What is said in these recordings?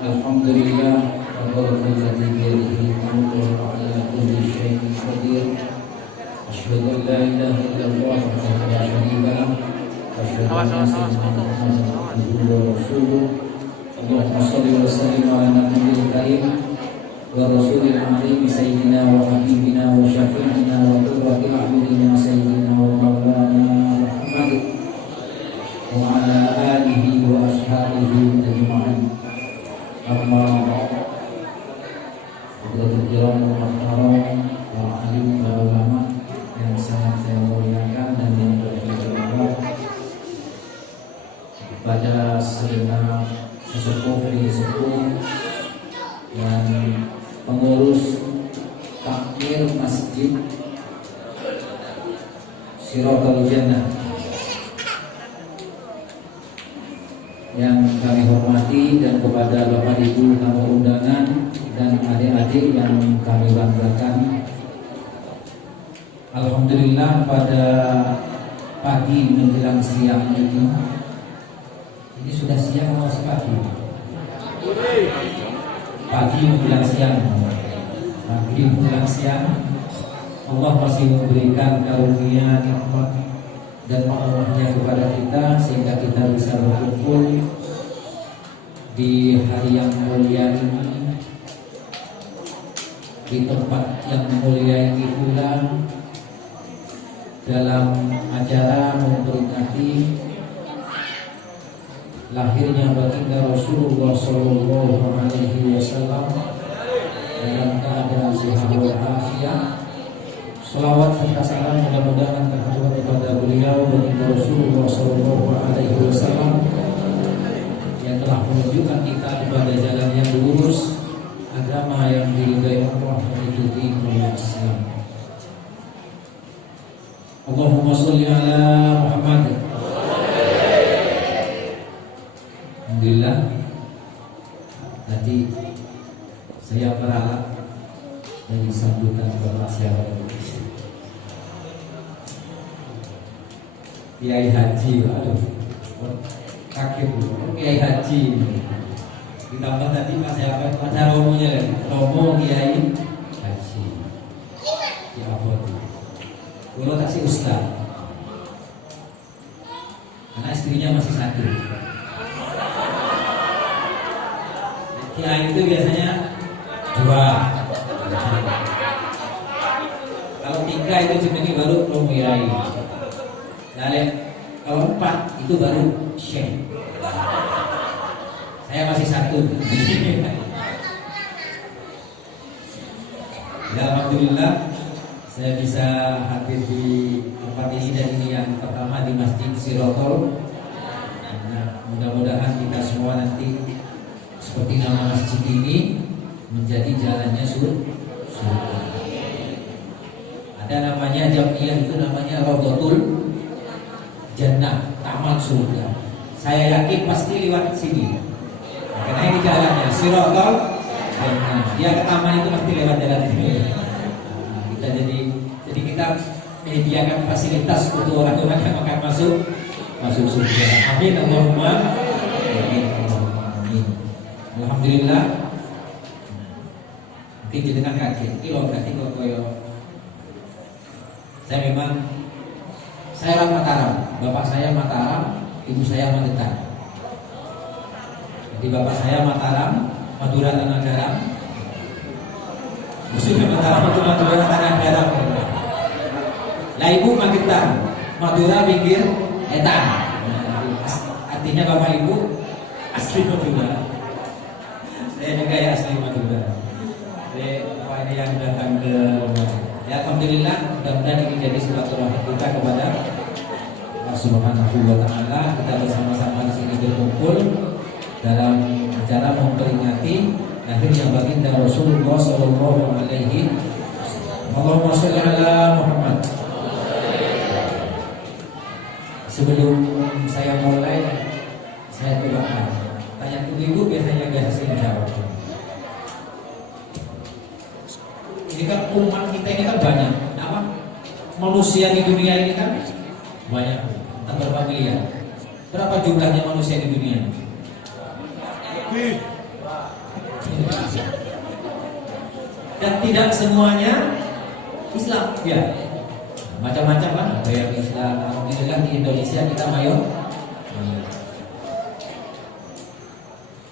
Alhamdulillah Alladzi biyadihi mulku wa ala kulli syai'in qadir. Asyhadu an la ilaha illallah wahdahu la syarika lah wa asyhadu anna sayyidina Muhammadan abduhu wa rasuluh. Allahumma shalli wa sallim ala nabiyil karim wa rasulil azim sayyidina wa habibina wa syafi'ina wa qurratil a'yunina sayyidina wa maulana Muhammad wa ala alihi wa ashabihi ajma'in. Amma Fadlatul Kiram Muhtaram wa alim wa ulama yang sangat saya muliakan dan yang berbahagia kepada segenap sesepuh dan pengurus takmir Masjid Siratal Jannah yang kami hormati, dan kepada Bapak Ibu tamu undangan dan adik-adik yang kami banggakan. Alhamdulillah pada pagi menjelang siang ini sudah siang atau masih pagi? Pagi menjelang siang. Pagi menjelang siang Allah masih memberikan karunia nikmat dan makmurnya kepada kita sehingga kita bisa berkumpul di hari yang mulia ini, di tempat yang mulia ini pula, dalam acara memperingati lahirnya baginda Rasulullah Sallallahu Alaihi Wasallam dalam keadaan sehat walafiat. Salawat serta salam mudah-mudahan terhadir kepada beliau baginda Rasulullah Sallallahu Alaihi Wasallam yang telah menunjukkan kita kepada jalan yang lurus, agama yang diridai Allah, yaitu dinul Islam. Allahumma sholli ala Muhammad. Alhamdulillah, tadi saya meralat dari sambutan Bapak siapa Kiai Haji, aduh, kaget bu, Kiai Haji. Ditambah tadi Mas siapa? Ada Romonya kan? Romo Kiai Haji. Ya apa itu? Kalau kasih Ustaz, karena istrinya masih sakit. Kiai itu biasanya dua. Kalau tiga itu jenis baru Romo Kiai. Kalau empat itu baru Syekh. Saya masih satu. Ya, alhamdulillah saya bisa hadir di tempat ini, dan ini yang pertama di Masjid Siratal. Nah, mudah-mudahan kita semua nanti seperti nama masjid ini menjadi jalannya surga. Ada namanya Jamiah, itu namanya Raudhatul Jannah, taman surga. Saya yakin pasti lewat sini. Nah, karena ini jalannya Siratal Jannah. Dia ke taman itu pasti lewat jalan ini. Nah, kita jadi kita menyediakan fasilitas untuk orang-orang yang akan masuk surga. Amin Allahumma amin. Alhamdulillah. Mungkin dengan kaget. Kilo koyo. Saya orang Mataram, bapak saya Mataram, ibu saya Magetan. Jadi bapak saya Mataram, Madura Tanah Garam. Maksudnya Mataram itu Madura Tanah Garam. Lah ibu Magetan, Madura pinggir Etan. Artinya bapak ibu asli Madura. Saya juga ya asli Madura. Jadi bapak ini yang datang ke ya, alhamdulillah, mudah-mudahan ini jadi silaturahmi kita kepada Allah Subhanahu wa Ta'ala. Kita bersama-sama di sini berkumpul dalam acara memperingati lahirnya baginda Rasulullah Sallallahu Alaihi Wasallam. Allahumma sholli ala Muhammad. Sebelum saya mulai, saya doakan. Tanya ke ibu biasanya gak hasil jawab. Ini kan umat kita ini kan banyak, manusia di dunia ini kan banyak, entah berapa miliar. Berapa jumlahnya manusia di dunia? dan tidak semuanya Islam. Ya, macam-macam kan. Ada yang Islam. Alhamdulillah di Indonesia kita mayor.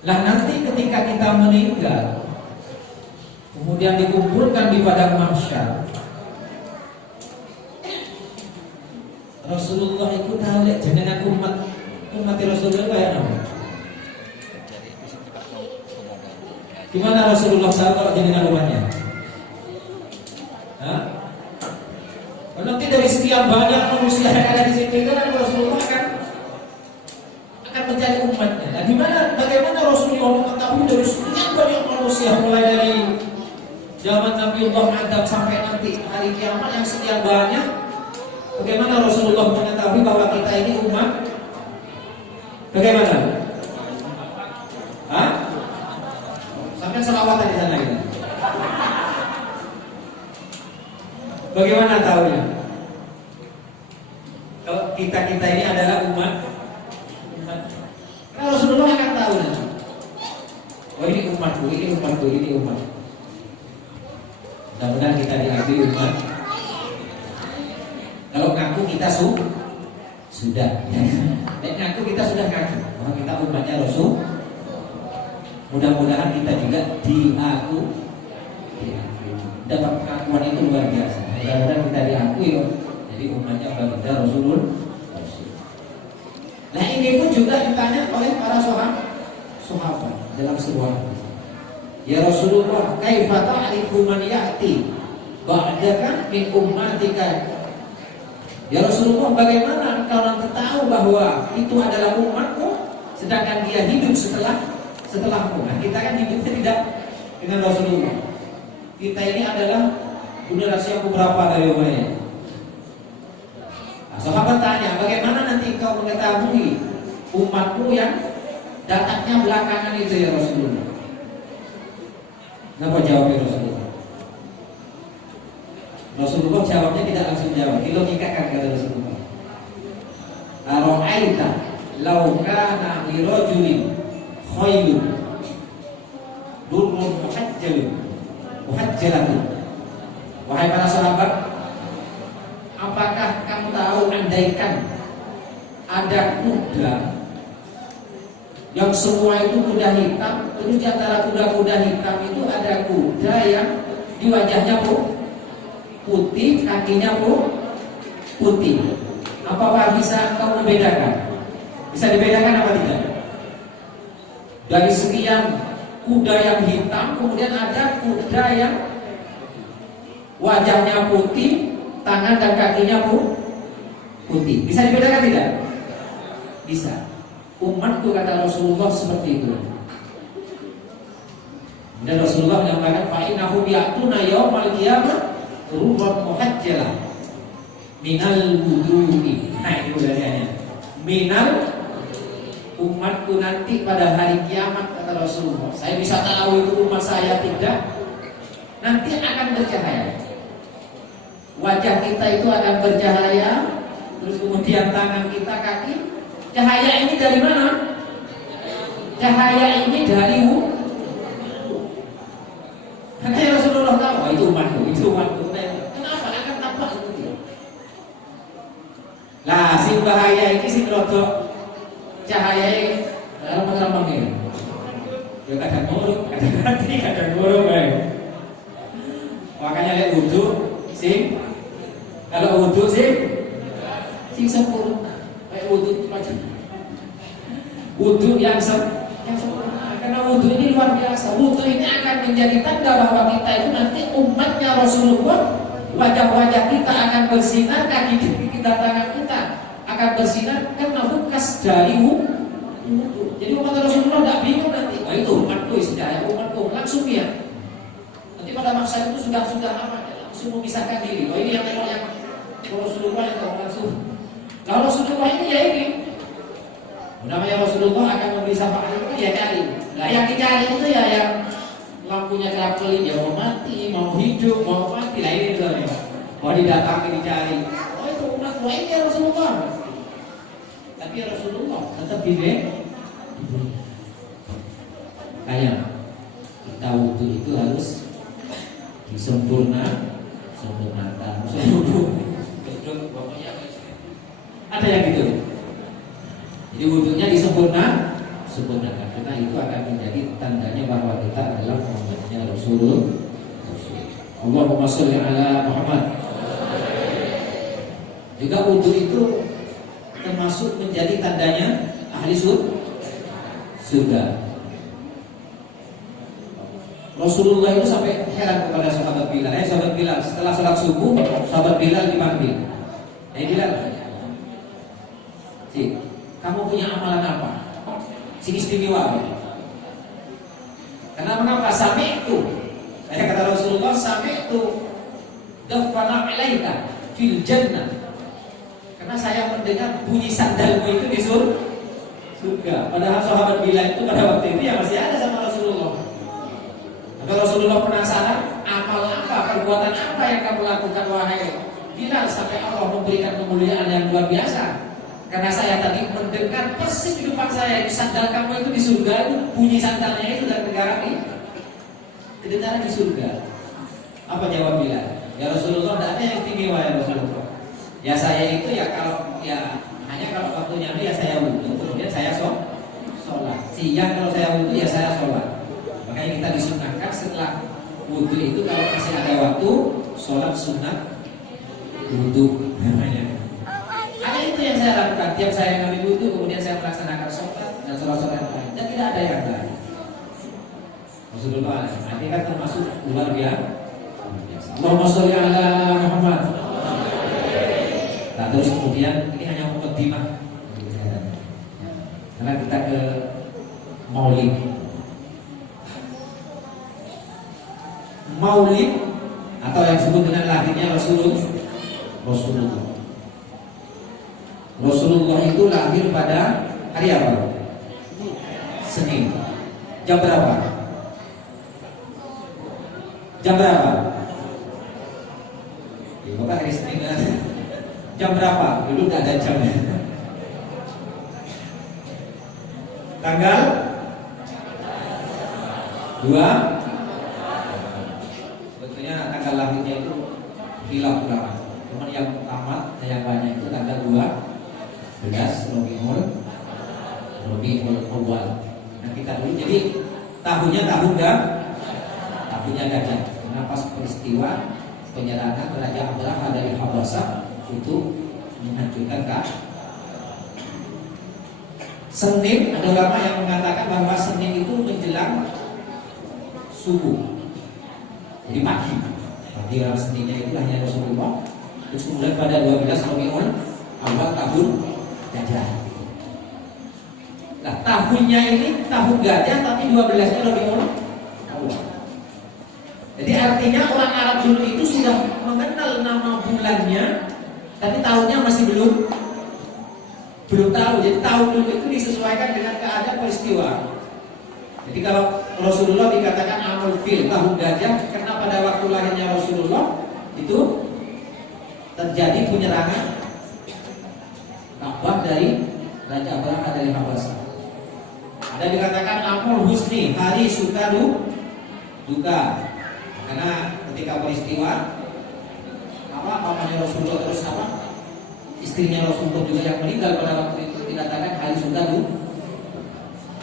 Lah nanti ketika kita meninggal, kemudian dikumpulkan di padang mahsyar, Rasulullah itu tahu lihat jenengan umat Rasulullah ya namanya. Gimana Rasulullah tahu kalau jenengan umatnya? Hah? Nanti dari sekian banyak manusia yang ada di situ itu kan Rasulullah akan mencari umatnya. Nah, bagaimana Rasulullah mengetahui dari sekian banyak manusia mulai dari zaman Nabiullah Adam sampai nanti hari kiamat yang sekian banyak? Bagaimana Rasulullah mengetahui bahwa kita ini umat? Bagaimana? Hah? Sampai selawatan di sana ini. Bagaimana tahunya? Kalau kita ini adalah umat. Nah, Rasulullah akan tahu nanti. Oh ini umatku, ini umatku, ini umat. Mudah-mudahan kita diakui umat. Kalau ngaku kita sudah. Dan ngaku kita sudah ngaku bahwa kita umatnya Rasul. Mudah-mudahan kita juga diakui. Dapat pengakuan itu luar biasa. Mudah-mudahan kita diakui loh. Jadi umatnya baginda Rasulullah. Nah ini pun juga ditanya oleh para sahabat dalam sebuah hadis. Ya Rasulullah, kaifa ta'rifu man ya'ti ba'daka min ummatika? Ya Rasulullah, bagaimana engkau nanti tahu bahwa itu adalah umatmu sedangkan dia hidup setelahmu? Nah, kita kan hidupnya tidak dengan Rasulullah. Kita ini adalah generasi yang berapa dari umatnya? Nah, sahabat tanya, bagaimana nanti engkau mengetahui umatmu yang datangnya belakangan itu ya Rasulullah? Kenapa jawabnya Rasulullah? Rasulullah jawabnya tidak langsung jawab, dilogikakan kata Rasulullah. Ara'aita law kana li rajulin khaylun durrun muhajjalun. Wahai para sahabat, apakah kamu tahu andaikan ada kuda yang semua itu kuda hitam, terus di antara kuda-kuda hitam itu ada kuda yang di wajahnya putih, kakinya putih. Apakah bisa engkau membedakan? Bisa dibedakan apa tidak? Dari sekian kuda yang hitam, kemudian ada kuda yang wajahnya putih, tangan dan kakinya putih. Bisa dibedakan tidak? Bisa. Umatku kata Rasulullah seperti itu. Dan Rasulullah menyampaikan fa'inahum ya'tuna yaumal qiyamah ruhun muhajjalah minal wudu'i. Nah ini bedanya. Minal, umatku nanti pada hari kiamat kata Rasulullah. Saya bisa tahu itu umat saya tidak. Nanti akan bercahaya. Wajah kita itu akan bercahaya. Terus kemudian tangan kita, kaki. Cahaya ini dari mana? Cahaya ini dari karena Rasulullah tahu, oh, itu umatku, itu umatku. Kenapa? Akan tampak seperti itu. Lah, si bahaya ini si rodok cahaya lambang-lambang ini. Ya kadang nguruk, kadang mati, kadang nguruk. Makanya lihat wudhu, sing. Kalau wudhu sing sempurna. Kayak wudhu macam wudhu yang sempurna. Karena wudhu ini luar biasa. Wudhu ini akan menjadi tanda bahwa kita itu nanti umatnya Rasulullah. Wajah-wajah kita akan bersinar, kaki kita, tangan kita akan bersinar karena bekas dari wudhu. Jadi umat Rasulullah tidak bingung nanti. Oh itu umatku, sejarah umatku langsung ya. Nanti pada masa itu sudah apa? Langsung memisahkan diri. Oh ini yang Rasulullah yang langsung. Kalau Rasulullah ini ya ini. Namanya Rasulullah akan memberi syafaat itu ya cari. Nah yang dicari itu ya yang lampunya kelap-kelip ya mau mati, mau hidup, mau mati. Nah ini tuh ya. Mau didatangi dicari. Oh itu umat ini ya Rasulullah. Tapi ya Rasulullah tetap kayak kita wudhu itu harus sempurnakan. Pokoknya ada yang gitu. Jadi wudhunya sempurnakan karena itu akan menjadi tandanya bahwa kita adalah umatnya Rasulullah. Allahumma sholli ala Muhammad. Juga wudhu itu termasuk menjadi tandanya ahli surga. Rasulullah itu sampai heran kepada sahabat Bilal. Sahabat Bilal, setelah salat subuh, sahabat Bilal dipanggil. Bilal, kamu punya amalan apa? Istimewa. Karena mengapa? Sampai itu, kata Rasulullah, sampai itu dafana alaika fil jannah. Karena saya mendengar bunyi sandalmu itu di surga. Padahal sahabat Bilal itu pada waktu itu ya masih ada sama Rasulullah. Maka Rasulullah penasaran, amal apa, perbuatan apa yang kamu lakukan wahai Bilal sampai Allah memberikan kemuliaan yang luar biasa. Karena saya tadi mendengar persis di depan saya itu sandal kamu itu di surga, itu bunyi sandalnya itu dari negara ini kedengaran di surga. Apa jawab Bilal? Ya Rasulullah, tidak ada yang istimewa ya Rasulullah. Ya saya itu ya kalau ya hanya kalau waktunya itu ya saya wudhu, kemudian saya sholat. Siang kalau saya wudhu ya saya sholat. Makanya kita disunahkan setelah wudhu itu kalau masih ada waktu sholat sunat wudhu namanya. Hanya itu yang saya lakukan. Tiap saya ngambil wudhu kemudian saya melaksanakan sholat dan sholat yang lain. Dan tidak ada yang lain. Rasulullah nanti kan termasuk luar biasa. Allahumma sholli ala Muhammad. Nah terus kemudian ini hanya mukaddimah. Karena kita ke Maulid. Maulid atau yang disebut dengan lahirnya Rasulullah. Rasulullah itu lahir pada hari apa? Senin. Jam berapa? Jam berapa? Ya, Bapak hari Senin kan? Jam berapa? Dulu tidak ada jamnya. Tanggal 2. Sebetulnya tanggal lahirnya itu hilaf ulama. Cuman yang utama yang banyak itu tanggal 12 Rabiul Awal. Nah kita dulu jadi tahunnya gajah. Karena pas peristiwa penyerangan Raja Abraha dari Habasah itu menghancurkan Senin. Ada ulama yang mengatakan bahwa Senin itu menjelang subuh, jadi pagi hari Seninnya itu hanya Rasulullah. Terus kemudian pada 12 Rabiul Awal tahun gajah. Nah tahunnya ini tahun gajah tapi 12-nya Rabiul Awal. Jadi artinya orang Arab dulu itu sudah mengenal nama bulannya, tapi tahunnya masih belum tahu. Jadi tahun dulu itu disesuaikan dengan keadaan peristiwa. Jadi kalau Rasulullah dikatakan amul fil, tahun gajah, karena pada waktu lahirnya Rasulullah itu terjadi penyerangan Ka'bah dari Raja Abraha dari Habasah. Ada dikatakan amul husni, hari suka duka. Karena ketika peristiwa pamannya Rasulullah terus istrinya Rasulullah juga yang meninggal pada waktu itu dikatakan hari suka duka.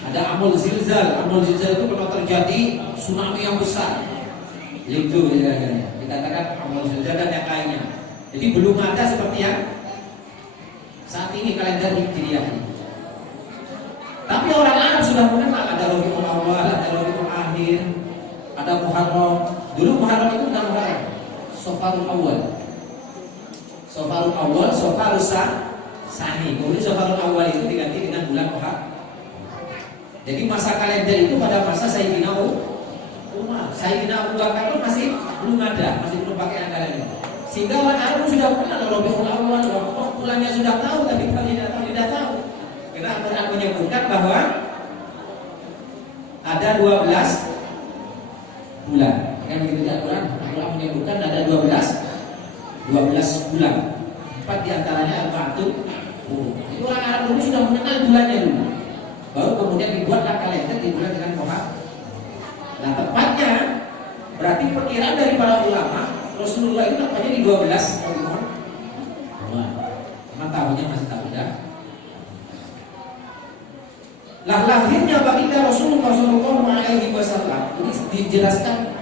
Ada amul zilzal. Amul zilzal itu pernah terjadi tsunami yang besar. Itu dikatakan amul zilzal dan yang lainnya. Jadi belum ada seperti yang saat ini kalender Hijriah. Tapi orang Arab sudah mengenal ada Rabiul Awal, ada Rabiul Akhir, ada Muharram. Dulu Muharram itu bukan Muharram, Safarul Awal. Safarul Awal, Safarul Sani. Kemudian Safarul Awal itu diganti dengan bulan Muharram. Jadi masa kalender itu pada masa Sayyidina Umar. Sayyidina Abu Bakar itu masih belum ada, masih belum pakai angka kalender. Sehingga orang Arab sudah mengenal Rabiul Awal, bulannya sudah tahu, tapi kita tidak tahu. Karena Al-Quran menyebutkan bahwa ada 12 bulan. Yang begitu Al-Quran menyebutkan ada 12 bulan. 4 diantaranya Al-Ba'atul. Jadi orang Arab dulu sudah mengenal bulannya dulu. Baru kemudian dibuatlah kalender di bulan dengan Muharram. Nah tepatnya Berarti perkiraan dari para ulama Rasulullah itu nampaknya di 12 tahun. Cuma tahunnya masih tak ada. Lah lahirnya baginda Rasulullah SAW ini dijelaskan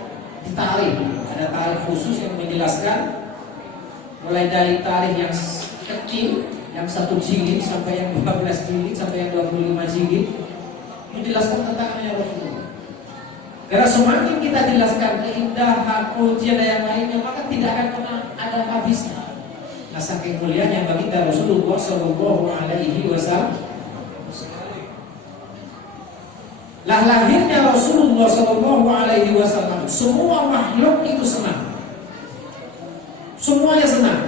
di tarikh. Ada tarikh khusus yang menjelaskan mulai dari tarikh yang kecil, yang 1 jilid sampai yang 12 jilid sampai yang 25 jilid, menjelaskan tentang anaknya Rasulullah. Karena semakin kita jelaskan keindahan, pujian dan yang lainnya, maka tidak akan pernah ada habisnya. Nah, saking mulianya baginda Rasulullah SAW. Lah lahirnya Rasulullah SAW, semua makhluk itu senang. Semuanya senang.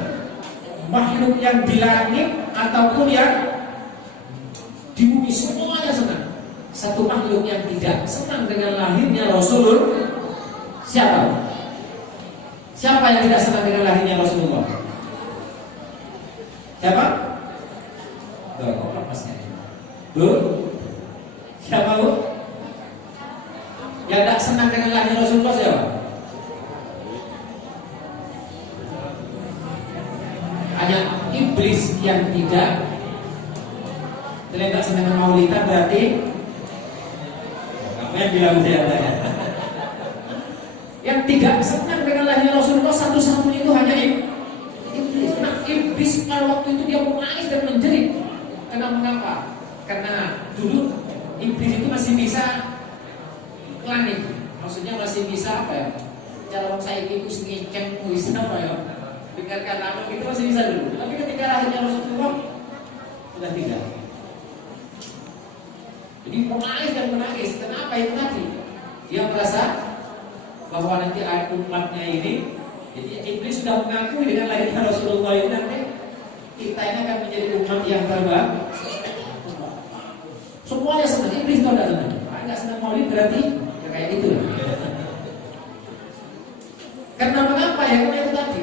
Makhluk yang di langit ataupun yang di bumi, semuanya senang. Satu makhluk yang tidak senang dengan lahirnya Rasulullah, siapa? Siapa yang tidak senang dengan lahirnya Rasulullah? Siapa? Kok lepasnya? Siapa bu? Yang tidak senang dengan lahirnya Rasulullah siapa? Hanya iblis yang tidak. Tidak senang dengan maulidan berarti apa yang bilang saya? Yang tidak senang dengan lahirnya Rasulullah satu-satunya itu hanya iblis. Nah, iblis pada waktu itu dia menangis dan menjerit. Mengapa? Karena dulu iblis itu masih bisa langit, maksudnya masih bisa apa ya? Cara saya itu sengiceng bisa apa ya? Dengarkan nama itu masih bisa dulu. Tapi ketika lahirnya Rasulullah sudah tidak. Jadi menangis dan menangis. Kenapa itu tadi? Dia merasa bahwa nanti umatnya ini, jadi iblis sudah mengakui dengan lahirnya Rasulullah ini nanti kita ini akan menjadi umat yang terbaik. Semuanya senang. Iblis itu tidak senang. Tidak senang maulid berarti ya kayak gitu. Karena mengapa ya? Karena itu tadi.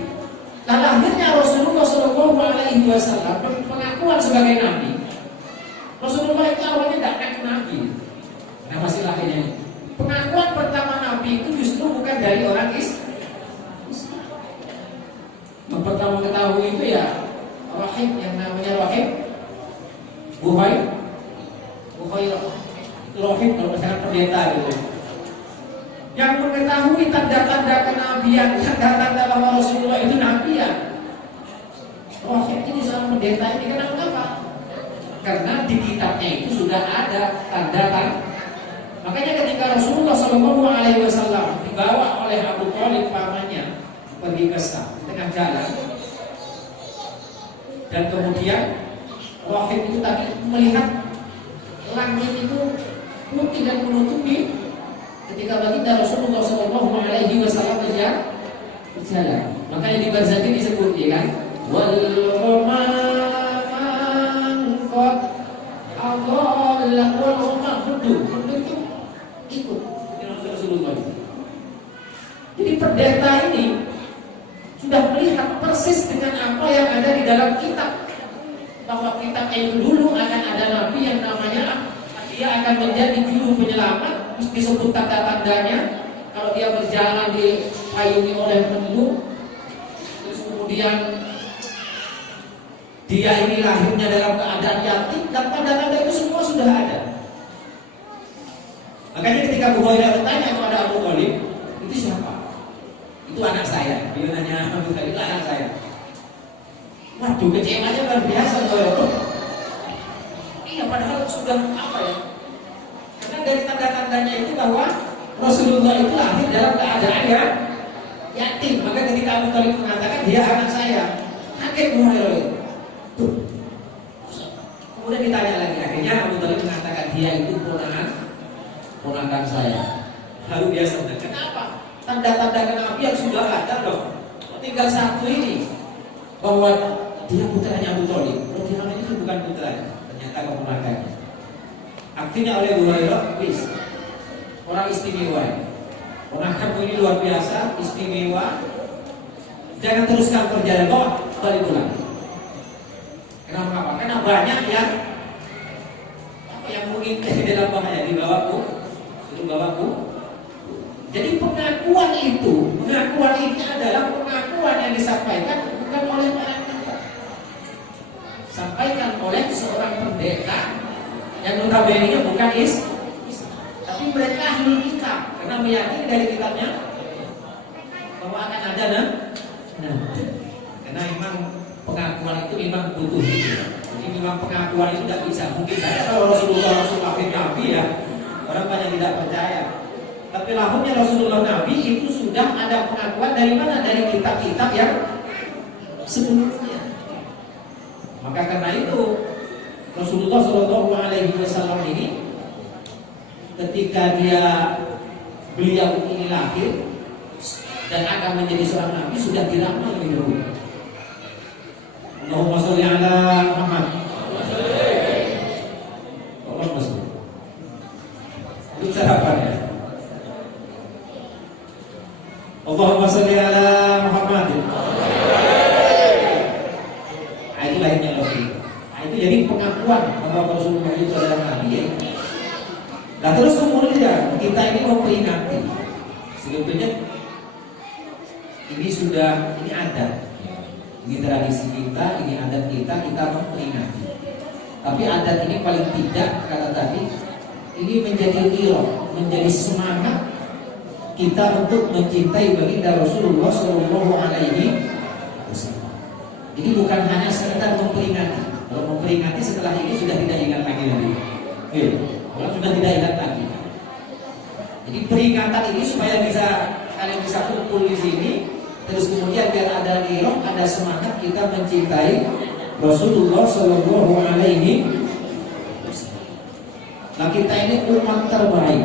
Nah, lahirnya Rasulullah SAW, pengakuan sebagai nabi. Rasulullah itu awalnya tidak ngaku nabi. Nah, masih lahirnya ini. Pengakuan pertama nabi itu justru bukan dari orang Islam. Yang pertama ketahui itu ya rahib, yang namanya rahib Buhair rahib, kalau misalkan pendeta gitu. Yang mengetahui tanda-tanda kenabian, tanda-tanda bahwa Rasulullah itu nabi ya rahib ini seorang pendeta ini. Kenapa? Karena di kitabnya itu sudah ada tanda-tanda. Makanya ketika Rasulullah SAW dibawa oleh Abu Thalib pamannya pergi ke Syam di tengah jalan, dan kemudian rahib itu tadi melihat langit itu putih dan menutupi ketika baginda Rasulullah SAW berjalan. Makanya di barzakh disebut ya kan, wal ghamam qad adalla wal ghamam itu ikut Rasulullah. Jadi pendeta ini sudah melihat persis dengan apa yang ada di dalam kitab, bahwa kitab itu dulu akan ada nabi yang namanya dia akan menjadi juru penyelamat, disebut tanda-tandanya. Kalau dia berjalan dipayungi oleh penduduk, terus kemudian dia ini lahirnya dalam keadaan yatim, dan tanda-tanda itu semua sudah ada. Makanya ketika Buhairah bertanya kepada Abu Thalib, itu siapa? Itu anak saya. Dia nanya Abu Thalib, itu anak saya. Waduh, kecewanya luar biasa. Iya, padahal sudah apa ya? Karena dari tanda-tandanya itu bahwa Rasulullah itu lahir dalam keadaan yang yatim. Maka ketika Abu Thalib mengatakan dia anak saya, kaget Buhairah itu. Tuh. Kemudian ditanya lagi, akhirnya Abu Thalib mengatakan dia itu ponakan saya. Lalu dia senang. Kenapa? Tanda-tanda kenabian sudah ada loh. Tinggal satu ini, bahwa dia putranya Abu Thalib. Kalau dia namanya itu bukan putranya, ternyata keponakannya. Artinya oleh Buhairah, orang istimewa. Ponakanmu ini luar biasa, istimewa. Jangan teruskan perjalanan, balik pulang. Kenapa? Karena banyak yang mungkin di dalam bahaya dibawaku. Jadi pengakuan ini adalah pengakuan yang disampaikan bukan oleh orang kita, sampaikan oleh seorang pendeta yang notabene bukan tapi mereka ahli kitab karena meyakini dari kitabnya bahwa akan ada karena memang pengakuan itu memang butuh itu. Jadi memang pengakuan itu tidak bisa. Mungkin saja kalau Rasulullah Nabi ya, orang banyak tidak percaya. Tapi lahumnya Rasulullah Nabi itu sudah ada pengakuan dari mana? Dari kitab-kitab yang sebelumnya. Maka karena itu Rasulullah SAW ini ketika beliau ini lahir dan akan menjadi seorang nabi sudah diramal lebih dahulu. Allahumma sholli ala Muhammad. Allahumma sholli. Itu sarapan ya. Allahumma sholli ala Muhammad. Itu lahirnya Rasul. Itu jadi pengakuan bahwa Rasulullah itu adalah nabi ya. Nah terus kemudian kita ini memperingati. Sebetulnya ini adat, ini tradisi kita, ini adat kita memperingati. Tapi adat ini paling tidak kata tadi, ini menjadi iroh, menjadi semangat kita untuk mencintai baginda Rasulullah Shallallahu Alaihi Wasallam. Jadi bukan hanya sekedar memperingati. Kalau memperingati setelah ini sudah tidak ingat lagi nanti. Kalau sudah tidak ingat lagi. Jadi peringatan ini supaya kalian bisa kumpul di sini. Terus kemudian biar ada iroh, ada semangat kita mencintai Rasulullah Shallallahu Alaihi Wasallam. Nah kita ini umat terbaik.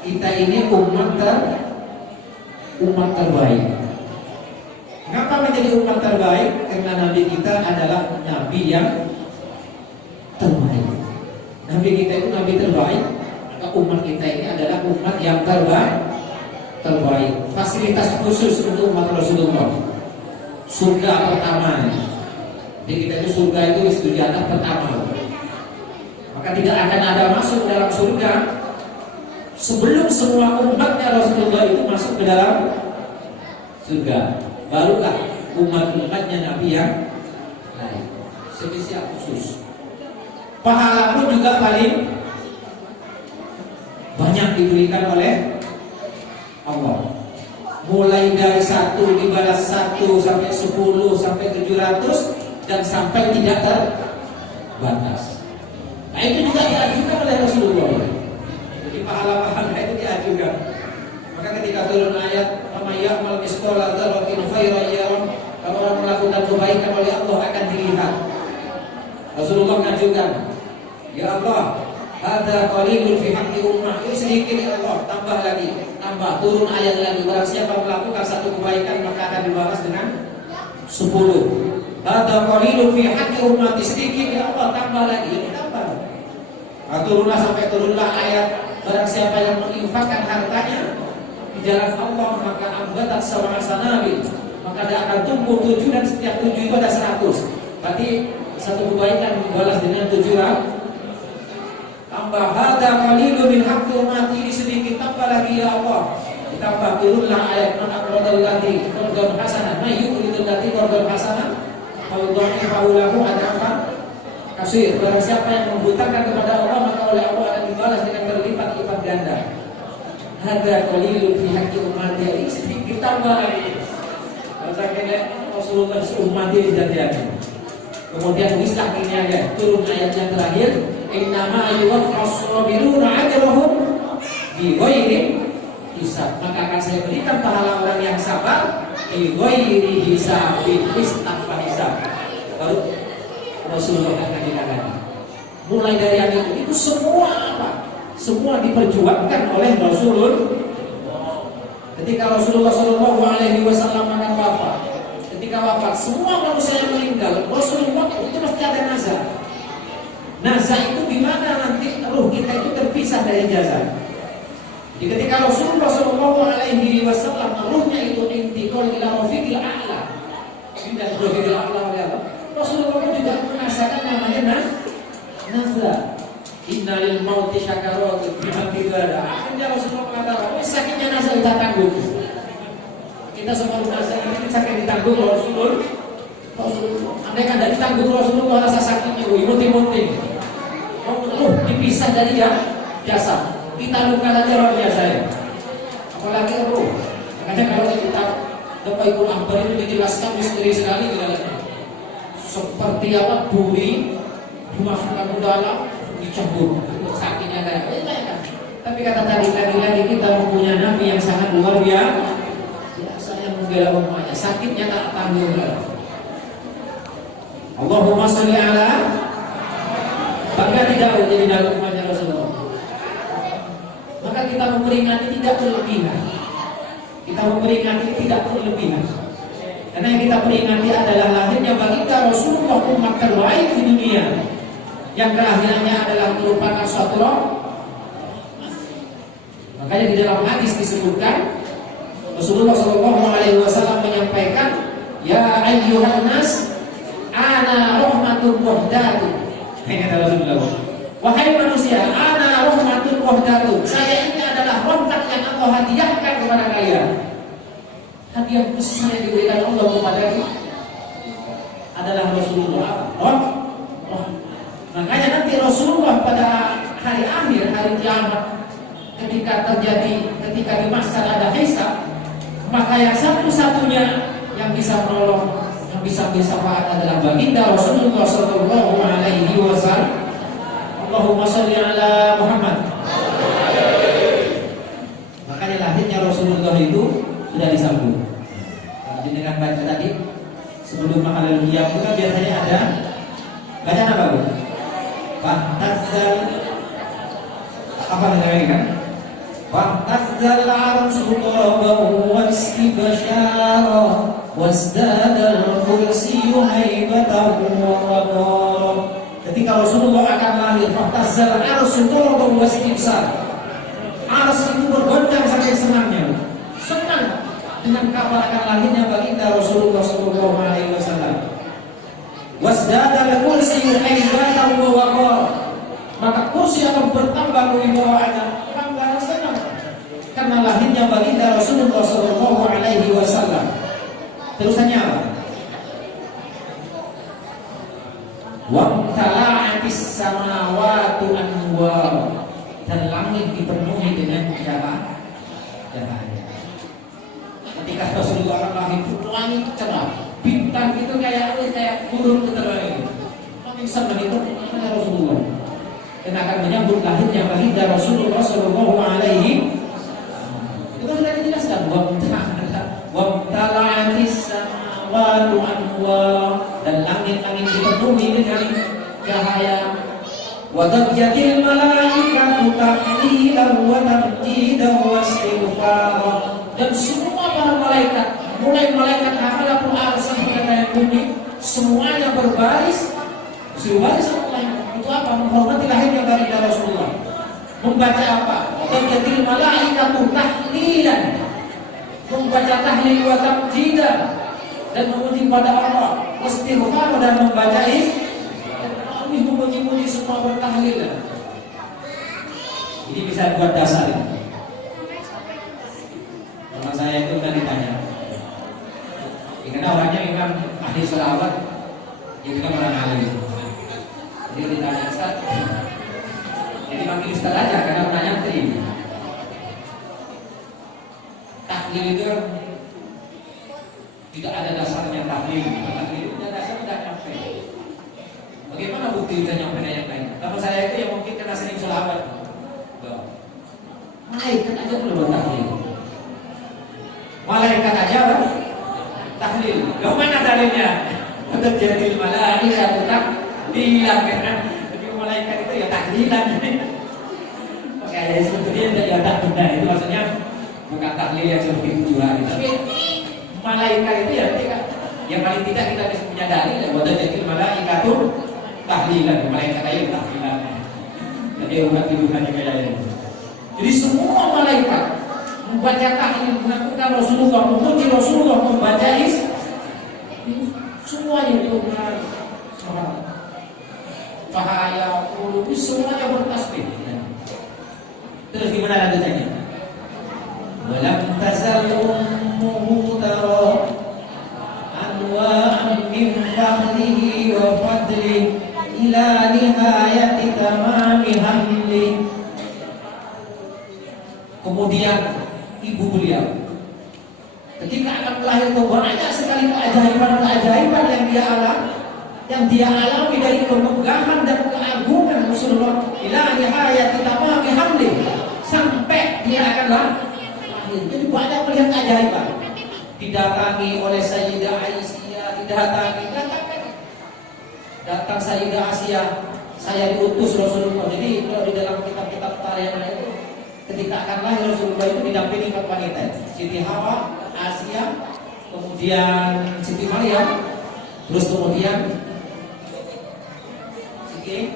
Kita ini umat terbaik. Kenapa menjadi umat terbaik? Karena Nabi kita adalah Nabi yang terbaik. Nabi kita itu Nabi terbaik. Maka umat kita ini adalah umat yang terbaik. Fasilitas khusus untuk umat Rasulullah. Surga pertama. Jadi kita itu surga itu istijabah pertama. Maka tidak akan ada masuk dalam surga sebelum semua umatnya Rasulullah itu masuk ke dalam surga. Barulah umat-umatnya Nabi yang lain. Spesial khusus. Pahala pun juga paling banyak diberikan oleh Allah. Mulai dari 1 dibalas 1 sampai 10 sampai 700 dan sampai tidak terbatas. Nah itu juga diajukan oleh Rasulullah. Jadi pahala-pahala itu diajukan. Maka ketika turun ayat "Amayyamal misqala dzarratin khairan yarah", kalau orang melakukan kebaikan oleh Allah akan dilihat. Rasulullah mengajukan, "Ya Allah, hadza qalilun fi haqqi ummah." Ini sedikit ya Allah, tambah lagi, turun ayat lagi. Barang siapa melakukan satu kebaikan maka akan dibalas dengan 10. Hadza qalilun fi haqqi ummati, sedikit ya Allah, tambah lagi, ini tambah. Nah, turunlah ayat, barang siapa yang menginfakkan hartanya di jalan Allah maka ambatat sab'a sanabil, maka dia akan tumbuh 7 dan setiap 7 itu ada 100. Berarti satu kebaikan dibalas dengan 7. Tambah hadza qalilun min haqqi ummati, ini sedikit, tambah lagi ya Allah. Ditambah turunlah ayat man aqradal ladzi qardan hasanah, may yuqridul ladzi qardan hasanah fa yudha'ifahu lahu adafan kasir. Barang siapa yang membutakan kepada Allah maka oleh Allah akan dibalas dengan berlipat-lipat ganda. Hadza qalilun fi haqqi ummati, ini sedikit tambah lagi. Maksudnya Rasulullah umat ini jadian. Kemudian wislah ini aja turun ayat yang terakhir, innama yuwaffas sabiruna ajrahum bighairi hisab, maka akan saya berikan pahala orang yang sabar bighairi hisab, tanpa hisab. Baru Rasulullah akan dikatakan. Mulai dari yang itu semua apa? Semua diperjuangkan oleh Rasulullah. Ketika Rasulullah Shallallahu Alaihi Wasallam akan wafat, ketika wafat semua manusia yang meninggal, Rasulullah itu pasti ada nazar. Nazar itu di mana nanti ruh kita itu terpisah dari jasad. Jadi ketika Rasulullah Shallallahu Alaihi Wasallam ruhnya itu intikal ila rafiqil a'la, tidak rafiqil a'la oleh Allah. Rasulullah juga merasakan namanya nazar. Innalil mauti syakarat, memang tidak ada. Akhirnya Rasulullah mengatakan, sakitnya nasa kita tanggung. Kita semua nasa ini sakit ditanggung Rasulullah. Andai kan dari tanggung Rasulullah rasa sakitnya, imut-imutin. Dipisah dari jasa. Kita luka saja luar biasa ya. Apalagi roh. Makanya kalau kita Baitul Akbar itu dijelaskan misteri sekali di dalamnya. Seperti apa duri dimasukkan ke dalam, dicabut, sakitnya kayak kan. Tapi kata tadi lagi kita mempunyai Nabi yang sangat luar biasa yang membela umatnya, sakitnya tak tanggung. Allahumma sholli ala, bangga tidak menjadi dalam umatnya Rasulullah. Maka kita memperingati tidak berlebihan. Kita memperingati tidak berlebihan. Karena yang kita peringati adalah lahirnya baginda Rasulullah, umat terbaik di dunia, yang keakhirannya adalah merupakan suatu roh. Makanya di dalam hadis disebutkan Rasulullah SAW menyampaikan, ya ayyuhan nas, ana rahmatun wahdatu. Kata Rasulullah, wahai manusia, ana rahmatun wahdatu. Saya ini adalah rahmat yang Allah hadiahkan kepada kalian. Hadiah khusus yang diberikan Allah kepada kita adalah Rasulullah. Makanya nanti Rasulullah pada hari akhir, hari kiamat, ketika di mahsyar ada hisab, maka yang satu-satunya yang bisa menolong, yang bisa bersyafaat adalah baginda Rasulullah sallallahu alaihi wasallam. Allahumma sholli ala Muhammad. Makanya lahirnya Rasulullah itu sudah disambung. Dengan baca tadi sebelum mahalul hiyam itu kan biasanya ada bacaan apa Bu? Fahtazal apa namanya kan? Fahtazal arsyu qarabahu wastibsyara wasdadal kursiyyu haibatan wa waqara. Ketika Rasulullah akan lahir, fahtazal arsyu qarabahu wastibsyara. Ars itu bergoncang saking senangnya. Senang dengan kabar akan lahirnya baginda Rasulullah sallallahu alaihi wasallam. Wasdadal kursiyyu haibatan wa waqara. Maka kursi akan bertambah kewibawaannya, bangga senang karena lahirnya baginda Rasulullah sallallahu alaihi wasallam. Terusannya apa? Wa tala'atis samawati anwar, dan langit dipenuhi dengan cahaya. Ketika Rasulullah lahir, langit cerah, bintang itu kayak burung keterang. Langit senang itu Rasulullah. Dan akan menyambut lahirnya baginda Rasulullah sallallahu alaihi. Itu sudah dijelaskan. Wamtala'atis samawati anwar, dan langit-langit dipenuhi dengan cahaya. Wadabjatil malaikatu tahlilan wa tamjidan wa istighfara. Dan semua para malaikat, mulai malaikat malakul ars sampai bumi, semuanya berbaris Allah. Itu apa? Menghormati lahirnya baginda Rasulullah. Membaca apa? Wadabjatil malaikatu tahlilan, membaca tahlil wa tamjidan, dan memuji pada Allah, istighfar, dan membaca memuji-muji semua bertahlil. Ini bisa buat dasar ini. Teman saya itu udah ditanya, karena orangnya memang ahli selawat, jadi kan orang ahli. Jadi ditanya, Ustaz, jadi panggil Ustaz aja karena pertanyaan tadi. Tahlil itu tidak ada dasarnya tahlil. Tahlil itu dasarnya tidak nyampe. Bagaimana bukti bisa nyampe yang lain? Kalau saya itu yang mungkin kena sering selawat. Malaikat aja belum bertahlil. Malaikat aja tahlil. Lalu mana dalilnya? Untuk jadi malaikat tetap tahlilan kan? Jadi malaikat itu ya tahlilan. Oke, ya sebetulnya ya tak benar itu maksudnya bukan tahlil yang seperti tujuan. Tapi malaikat itu ya tidak. Yang paling tidak kita bisa punya dalil ya buat jadi malaikat itu tahlilan. Malaikat aja tahlilan. Jadi umat tujuannya kayak ini. Jadi semua malaikat membaca tahlil, mengakukan Rasulullah, memuji Rasulullah, membaca semuanya itu benar. cahaya, ulu, semuanya bertasbih. Terus gimana lanjutannya? Walam tazal ummuhu tara anwa'an min fadlihi wa fadli ila nihayati tamami hamli. Kemudian ibu beliau ketika akan melahir itu banyak sekali keajaiban-keajaiban yang dia alami dari kemegahan dan keagungan Rasulullah ila nihayati tamami hamli, sampai dia akan lahir. Jadi banyak melihat keajaiban. Didatangi oleh Sayyidah Aisyah, datang Sayyidah Aisyah, saya diutus Rasulullah. Jadi kalau di dalam kitab-kitab tarikh itu, ketika akan lahir Rasulullah itu didampingi 4 wanita, Siti Hawa, Aisyah, kemudian Siti Maryam, terus kemudian Siti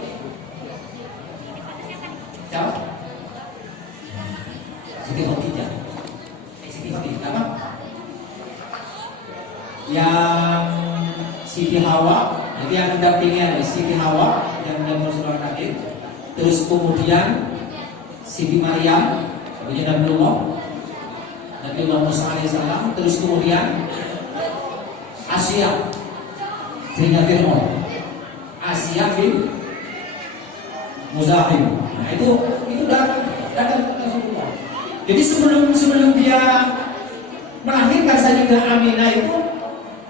siapa? Siti Khadijah. Siti Khadijah apa? Yang Siti Hawa, jadi yang mendampingi Siti Hawa yang Rasulullah hadir. Terus kemudian Siti Maryam, Nabiullah Musa alaihissalam. Terus kemudian Asya, Sayyidina Fir'aun, Asya bin Muzahim. Nah itu datang Rasulullah. Jadi sebelum dia melahirkan Sayyidah Aminah itu,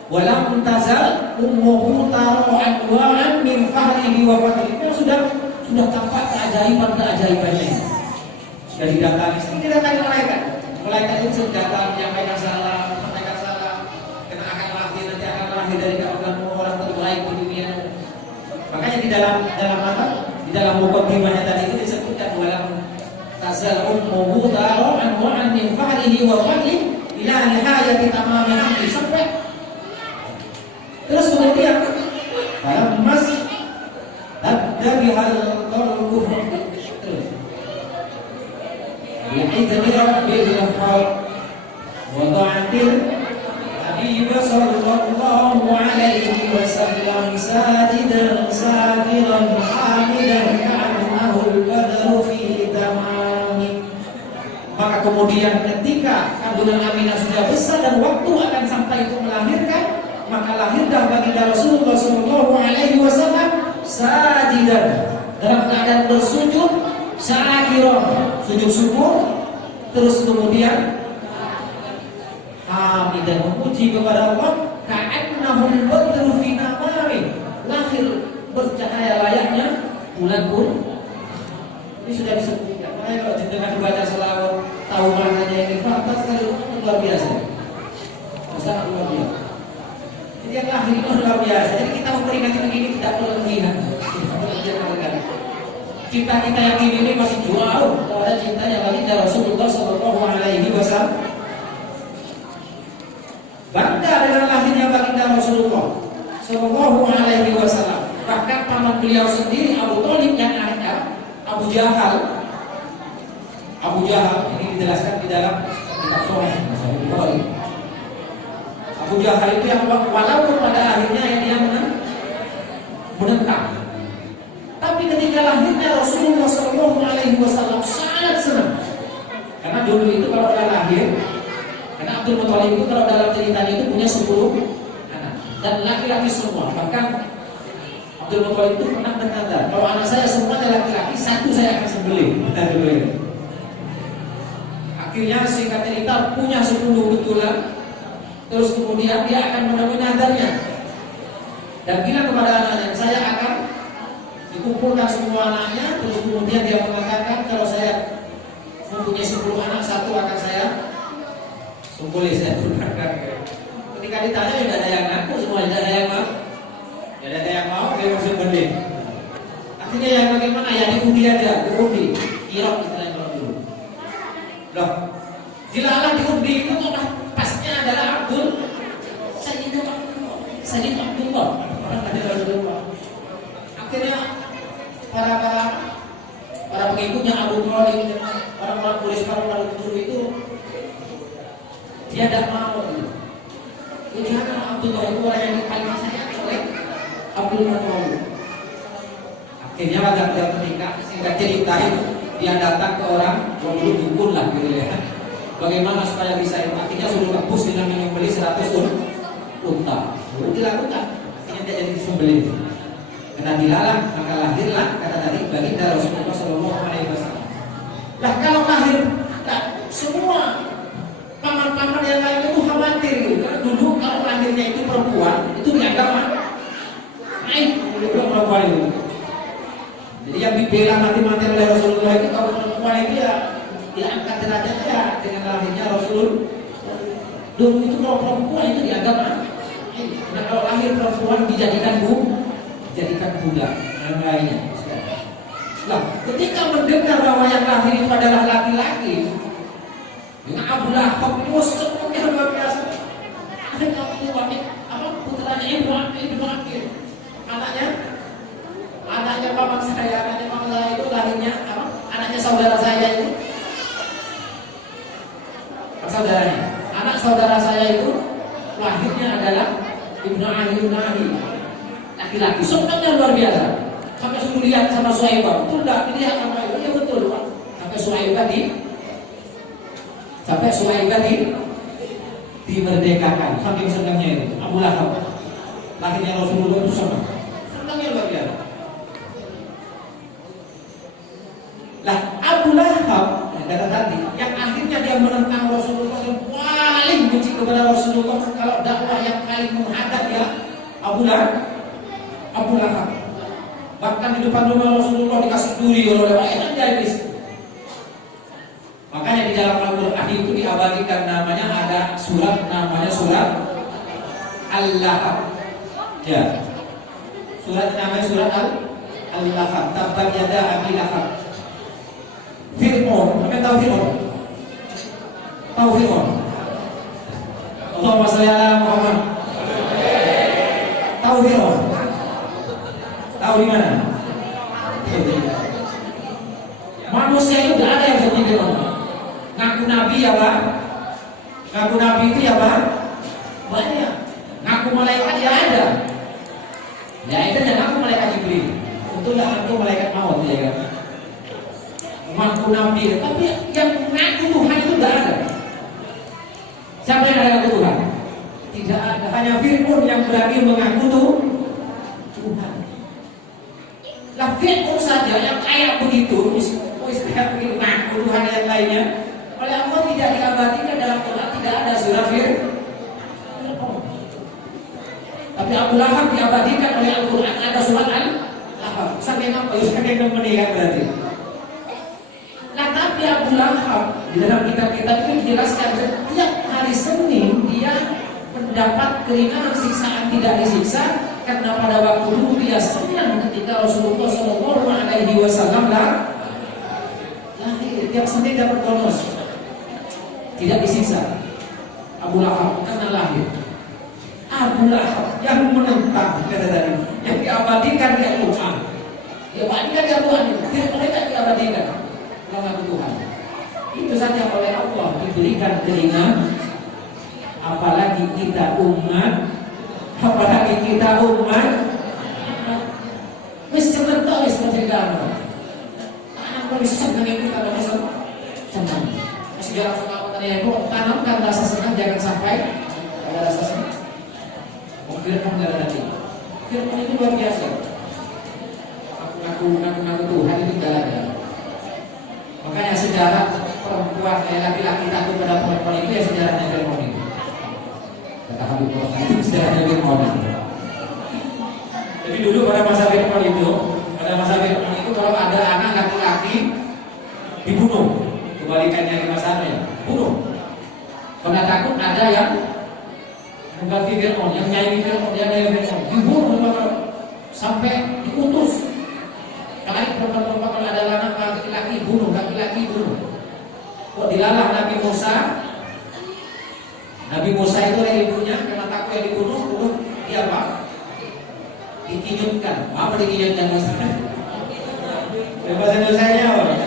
walam tazal ummuhu tara anwa'an min fahrihi wa fadlihi. Sudah tampak keajaibannya. Sudah didatangi malaikat itu datang menyampaikan salam, karena akan lahir dari kamu orang terbaik di dunia. Makanya di dalam mukaddimahnya tadi itu disebutkan walam tazal ummuhu tara anwa'an min fahrihi wa fadlihi ila nihayati tamami hamdi, sampai terus kemudian mas dari hal qalbu terus bi'idzni rabbil khalq wa ta'atil Habib sallallahu alaihi wasallam sajidan sakiran hamidan ka'annahu al-badru fi tamami. Maka kemudian ketika kandungan Aminah sudah besar dan waktu akan sampai untuk melahirkan, maka lahirlah baginda Rasulullah sallallahu alaihi wasallam sajidan, dalam keadaan bersujud, syakiran, sujud syukur, terus kemudian hamidan, memuji kepada Allah, ka'annahul badru fi namami, lahir bercahaya layaknya bulan pun. Ini sudah disebutkan. Makanya kalau jenengan baca selawat tahu maknanya ini fakta sekali, luar biasa. Sangat luar biasa. Jadi yang lahir itu luar biasa. Jadi kita memperingati begini tidak perlu melihat. Kita yang ini masih jauh pada cinta yang baginda Rasulullah sallallahu alaihi wasallam. Bangga dengan lahirnya baginda Rasulullah sallallahu alaihi wasallam. Bahkan paman beliau sendiri Abu Thalib yang ada, Abu Jahal ini dijelaskan di dalam kitab Sahih Bukhari. Abu Jahal itu yang walaupun pada akhirnya yang dia menentang, tapi ketika lahirnya Rasulullah sallallahu alaihi wasallam sangat senang. Karena dulu itu kalau dia lahir, karena Abdul Muthalib itu kalau dalam ceritanya itu punya 10 anak dan laki-laki semua. Bahkan Abdul Muthalib itu pernah berkata, kalau anak saya semuanya laki-laki, satu saya akan sembelih. Akhirnya singkat cerita punya 10 betulan. Terus kemudian dia akan memenuhi nadarnya dan bilang kepada anaknya, saya akan dikumpulkan semua anaknya. Terus kemudian dia mengatakan, kalau saya mempunyai 10 anak, satu akan saya sembelih, saya gunakan. Ketika ditanya tidak ada yang ngaku, semua tidak ada yang mau. Tidak ada yang mau, dia masih sembelih. Akhirnya yang bagaimana? Ya diundi aja, diundi. Kirok istilahnya kalau dulu. Loh, dilarang diundi itu pasnya adalah Sayyid Abdullah. Akhirnya para pengikutnya Abu Thalib dan orang-orang Quraisy, para guru itu dia tidak mau. Jangan Abdullah itu orang yang paling sayang oleh Abdul Muthalib. Akhirnya pada ketika singkat cerita itu dia datang ke orang dukun lah gitu ya. Bagaimana supaya bisa itu? Akhirnya suruh rebus dengan menyembelih 100 unta. Lalu dilakukan. Akhirnya dia jadi disembelih. Karena dilarang maka lahirlah kata tadi baginda Rasulullah SAW. Lah kalau lahir, nah, semua paman-paman yang lain itu khawatir gitu. Karena dulu kalau lahirnya itu perempuan itu dianggap dulu perempuan itu. Jadi yang dibela mati-mati oleh Rasulullah itu kalau perempuan itu ya diangkat derajatnya ya dengan lahirnya Rasul. Dulu itu kalau perempuan itu dianggap nah kalau lahir perempuan dijadikan budak yang lainnya. Lah, ketika mendengar bahwa yang lahir itu adalah laki-laki, dengan Abu Lahab itu semuanya luar biasa. Akhirnya putranya Ibnu Aqil, anaknya paman saya itu lahirnya apa? Anaknya saudara saya itu, anak saudara saya itu lahirnya adalah Ibnu Ali, laki-laki. Semuanya luar biasa. Sampai suruh lihat sama Suhaibah, betul enggak? Dilihat sama itu, ya betul Pak. Sampai Suhaibah dimerdekakan, saking senangnya itu. Abu Lahab, lahirnya Rasulullah itu senangnya luar biasa. Lah Abu Lahab, kata tadi, yang akhirnya dia menentang Rasulullah yang paling benci kepada Rasulullah. Kalau dakwah yang paling menghadap ya Abu Lahab. Bahkan di depan rumah Rasulullah dikasih duri oleh orang yang makanya di dalam Al-Quran itu diabadikan namanya ada surat namanya surat Al-Lahab. Ya, surat namanya surat Al-Lahab. Tabbat yada Abi Lahab. Fir'aun, apa tahu Fir'aun? Tahu Fir'aun? Allahumma shalli ala Muhammad. Tahu Fir'aun? Tahu di mana? Manusia itu tidak ada yang seperti itu. Ngaku nabi ya Pak. Ngaku nabi itu ya Pak. Banyak. Ngaku malaikat ya ada. Ya itu yang ngaku malaikat Jibril. Itulah ngaku malaikat maut ya kan. Ngaku nabi, tapi yang ngaku Tuhan itu tidak ada. Siapa yang ada ngaku Tuhan? Tidak ada. Hanya Fir'aun yang berani mengaku Tuhan. Lah Fir'aun saja yang kayak begitu, kayak begitu ngaku Tuhan yang lainnya, oleh Allah tidak diabadikan dalam Quran, tidak ada surat Fir'aun. Tapi Abu Lahab diabadikan oleh Al-Quran, ada surat Al-Lahab. Sampai apa? Sampai menikah berarti. Nah tapi Abu Lahab di dalam kitab-kitab itu dijelaskan setiap hari Senin dia mendapat keringanan siksaan tidak disiksa. Karena pada waktu dulu dia senang ketika Rasulullah SAW lahir, tiap Senin dapat bonus, tidak disiksa. Abu Lahab karena lahir. Abu Lahab yang menentang kata tadi, yang diabadikan di Al-Quran, diabadikan di Al-Quran, mereka diabadikan mengaku Tuhan. Itu saja oleh Allah diberikan telinga, apalagi kita umat. Apalagi kita umat wis cementok wis cerita anak polisi senang itu kalau senang sejarah sekarang itu tanamkan rasa senang, jangan sampai ada rasa senang. Mungkin kamu ada nanti Firman itu luar biasa. Aku Tuhan itu tidak ada. Makanya sejarah perempuan laki-laki takut pada perempuan itu ya sejarahnya Firman itu. Kata Habib Muhammad itu sejarahnya Firman. Jadi dulu pada masa Firman itu, kalau ada anak laki-laki dibunuh, kebalikannya di masanya, bunuh. Karena takut ada yang mengganti Firman, yang nyanyi Firman, dibunuh sampai diutus. Kalau perempuan kalau ada anak laki-laki bunuh. Kok dilalah Nabi Musa itu oleh ibunya karena takut yang dibunuh, dia apa? Dikinyutkan. Apa dikinyutkan maksudnya? Bahasa Indonesianya apa?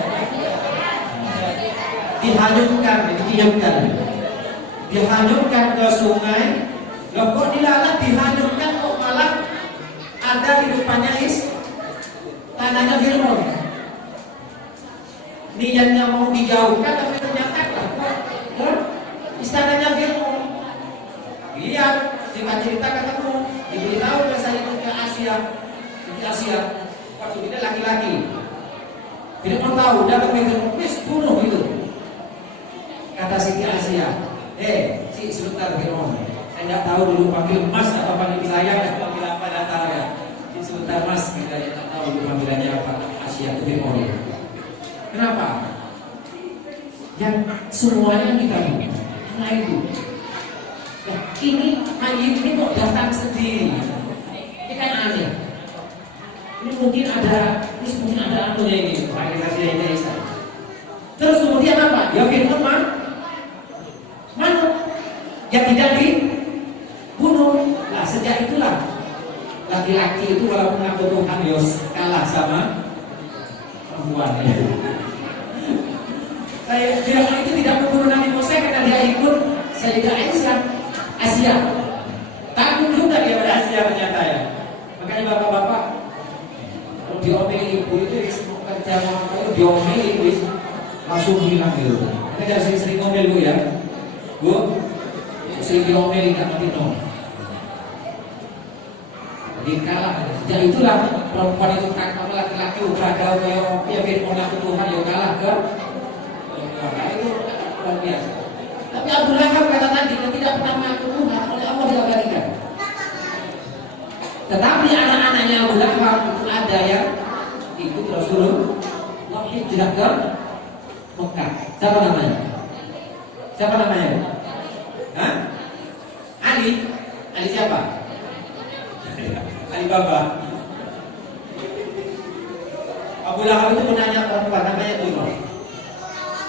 Dihanyutkan ke sungai. Loh kok dilalah dihanyutkan kok malah ada di depannya istananya Fir'aun. Niatnya mau dijauhkan, tapi ternyata istananya Fir'aun. Lihat, singkat cerita ketemu, diberitahu ke saya ke Asia, di Asia. Waktu itu laki-laki. Fir'aun tahu, datang ke Fir'aun, wis bunuh itu. Kata Siti Asia, sebentar Fir'aun, saya nggak tahu dulu panggil Mas atau panggil saya atau panggil apa datanya. Sebentar Mas, kita nggak tahu dulu panggilannya apa. Asia itu Fir'aun. Kenapa? Yang semuanya kita nah itu. Nah, ini mayit ini kok datang sendiri? Ini kan aneh. Ini mungkin ada anunya ini, organisasi Indonesia. Terus kemudian apa? Ya Fir'aun mana? Yang tidak dibunuh. Nah sejak itulah laki-laki itu walaupun ngaku Tuhan Yos kalah sama perempuan ya. Fir'aun itu tidak membunuh Nabi Musa karena dia ikut Sayyidah Asia. Takut juga dia pada Asia ternyata ya. Makanya bapak-bapak kalau diomeli ibu itu kerja mau diomeli itu langsung hilang gitu. Ini jangan sering-sering ngomel bu ya. Bu, sering diomeli nggak mati no. Jadi kalah. Sejak itulah perempuan itu takut laki-laki beragau kayak ya Fir'aun aku Tuhan ya kalah ke. Itu luar biasa. Tapi Abu Lahab kata tadi tidak pernah mengaku Tuhan oleh Allah diabadikan. Tetapi anak-anaknya Abu Lahab itu ada yang ikut Rasulullah hijrah ke Mekah. Siapa namanya? Hah? Ali siapa? Ali Baba. Abu Lahab itu menanya perempuan namanya Tuhan.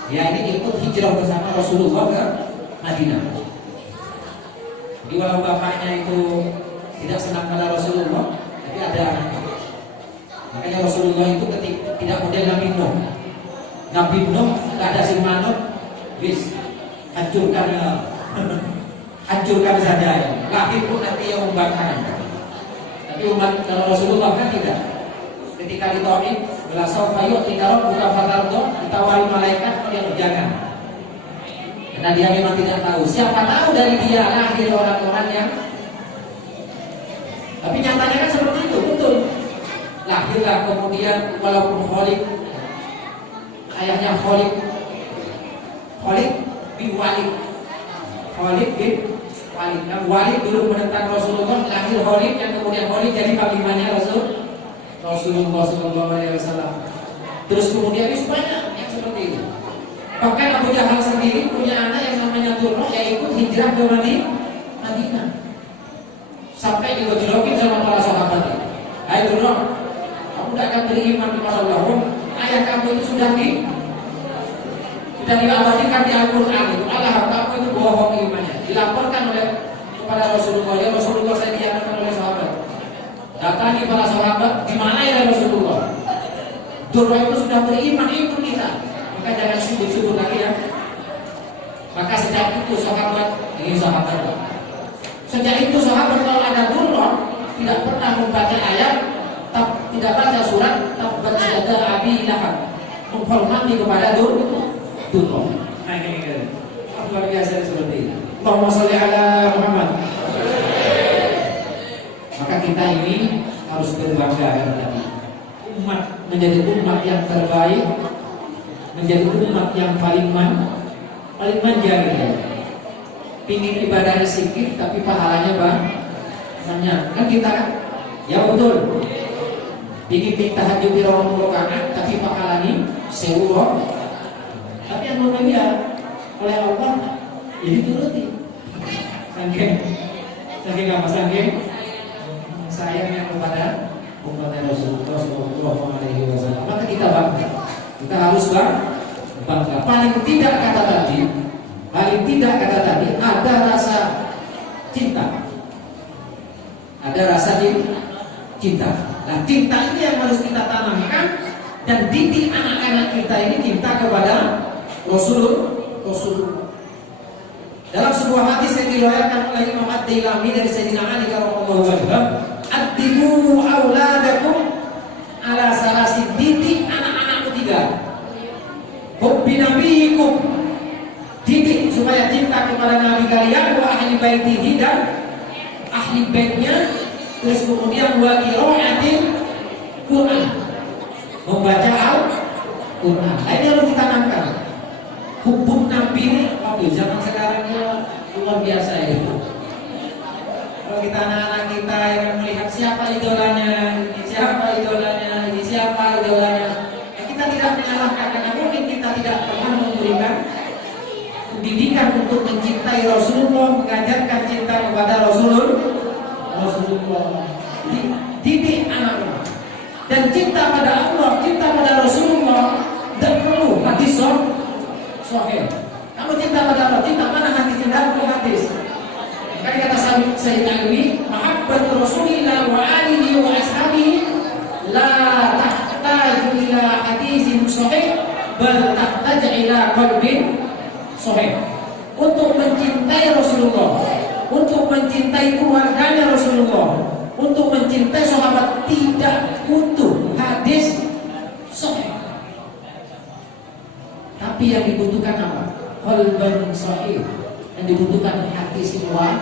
Ya ini ikut hijrah bersama Rasulullah ke Madinah. Jadi walau bapaknya itu tidak senang pada Rasulullah, tapi ada anaknya. Makanya Rasulullah itu tidak model Nabi Nuh. Nabi Nuh tidak ada simanut, bis hancurkan saja ya. Lahir pun nanti yang membakar. Tapi umat kalau Rasulullah kan tidak. Ketika ditolak belasau kayu tidak buka fatardo ditawari malaikat dia jangan. Karena dia memang tidak tahu. Siapa tahu dari dia lahir orang-orang yang. Tapi nyatanya kan seperti itu betul. Lahirlah kemudian walaupun Khalid ayahnya Khalid bin Walid. Nah, Walid dulu menentang Rasulullah, lahir Khalid yang kemudian Khalid jadi panglimanya Rasulullah SAW. Terus kemudian itu banyak yang seperti itu. Bahkan Abu Jahal sendiri punya anak yang namanya Durrah yang ikut hijrah ke Madinah. Sampai digojolokin sama para sahabat. Hai Durrah, kamu tidak akan beriman kepada Allah. Ayah kamu itu sudah diabadikan di Al-Quran itu. Allah kamu itu bohong imannya. Dilaporkan kepada Rasulullah. Ya Rasulullah saya diamankan oleh sahabat. Datangi para sahabat, di mana ya Rasulullah? Durrah itu sudah beriman ikut kita. Maka jangan sibuk-sibuk lagi ya. Maka sejak itu sahabat kalau ada Durrah tidak pernah membaca ayat, tidak baca surat, tabbat yada abi lahab, menghormati kepada Durrah. Nah ini luar biasa seperti ini. Allahumma sholli ala Muhammad. Maka kita ini harus berbangga umat menjadi umat yang terbaik, menjadi umat yang paling manja gitu. Pingin ibadahnya sedikit tapi pahalanya banyak. Kan kita ya betul. Pingin tahajud di Ramadan rakaat tapi pahalanya 1000. Tapi yang mulia oleh Allah jadi turuti. Saking apa sayangnya kepada umat Rasulullah SAW. Maka kita bangga. Kita harus bangga. Paling tidak kata tadi ada rasa cinta. Ada rasa cinta. Nah cinta ini yang harus kita tanamkan dan didik anak-anak kita ini cinta kepada Rasulullah. Dalam sebuah hadis yang diriwayatkan oleh Imam Ad-Dailami dari Sayyidina Ali radhiyallahu anhu, "Addibu auladakum ala salasi hubbi nabiyikum, didik supaya cinta kepada nabi kalian, wa ahli baitihi, dan ahli baitnya. Terus kemudian wa qiraatil Quran, membaca Al-Quran. Nah, ini harus ditanamkan. Hukum nabi ini, zaman sekarang ini luar biasa ya. Kalau kita anak-anak kita yang melihat siapa idolanya, ini siapa idolanya, ini siapa idolanya, ya kita tidak menyalahkan, karena mungkin kita tidak pernah memberikan pendidikan untuk mencintai Rasulullah, mengajarkan cinta kepada Rasulullah. Didik anak-anak dan cinta pada Allah, cinta pada Rasulullah. Tidak perlu hadis sahih. Kamu cinta pada Allah, cinta mana hadis? Tidak perlu hadis. Karena kata Sayyid Alwi, mahabbatu Rasulillah wa alihi wa ashabihi la tahtaju ila hadisin sahih, bal tahtaju ila qalbin sahih. Untuk mencintai Rasulullah, untuk mencintai keluarganya Rasulullah, untuk mencintai sahabat tidak butuh hadis sahih. Tapi yang dibutuhkan apa? Qalbun sahih. Yang dibutuhkan hati semua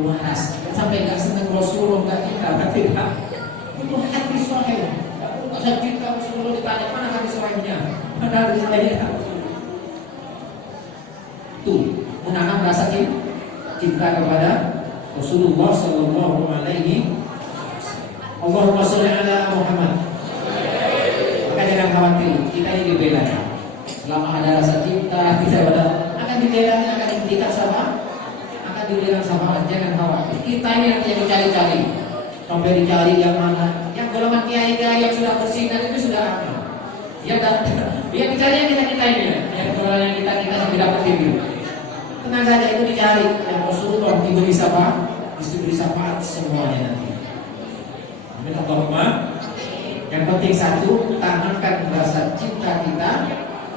waras. Sampai nggak senang Rasulullah, nggak cinta, tidak. Butuh hati sahih. Nggak usah cinta Rasulullah ditanya mana hati sahihnya, mana hati sahihnya. Tuh, menanam rasa cinta kepada Rasulullah Sallallahu Alaihi Wasallam. Allahumma sholli ala Muhammad. Maka jangan khawatir, kita ini dibela. Selama ada rasa cinta, kita akan dibela, akan diberikan sama, akan diberikan sama. Jangan khawatir. Kita ini yang dicari-cari, sampai dicari yang mana, yang golongan kiai-kiai yang sudah bersinar itu sudah apa? Yang dicari yang kita ini, yang golongan yang kita sampai dapat ini. Tenang saja, itu dicari. Yang Rasulullah diberi syafaat semuanya nanti. Amin Allahumma. Yang penting satu, tanamkan rasa cinta kita.